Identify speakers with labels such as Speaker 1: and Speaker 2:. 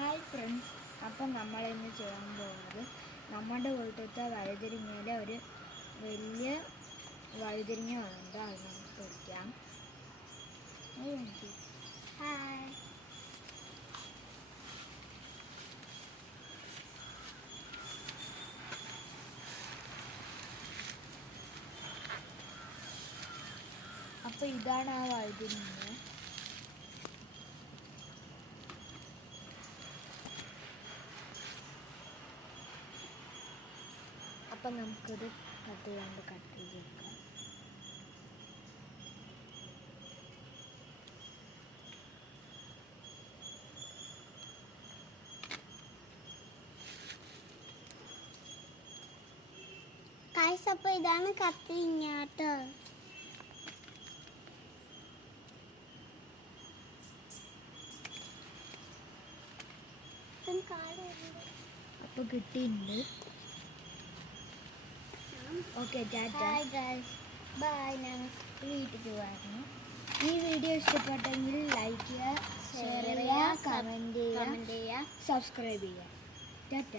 Speaker 1: Friends അപ്പം നമ്മൾ ഇന്ന് ചെയ്യാൻ പോകുന്നത് നമ്മുടെ വീട്ടിലത്തെ വഴുതിരിങ്ങയിലെ ഒരു വലിയ വഴുതിരിങ്ങ വന്നിട്ട് അത് നമുക്ക് പൊടിക്കാം ഹായ് അപ്പോൾ ഇതാണ് ആ വഴുതിരിങ്ങ അപ്പം നമുക്കത് കട്ട് ചെയ്യാണ്ട് കട്ട് ചെയ്തെടുക്കാം.
Speaker 2: കായ്സ് അപ്പോൾ ഇതാണ് കത്തിരിങ്ങ കേട്ടോ
Speaker 1: അപ്പോൾ കിട്ടിയിട്ടുണ്ട്. ഓക്കെ ബൈ ഞാൻ വീട്ടിൽ വരുന്നു ഈ വീഡിയോ ഇഷ്ടപ്പെട്ടെങ്കിൽ ലൈക്ക് ചെയ്യുക ഷെയർ ചെയ്യുക
Speaker 2: കമന്റ് ചെയ്യുക
Speaker 1: സബ്സ്ക്രൈബ് ചെയ്യുക. ടാറ്റ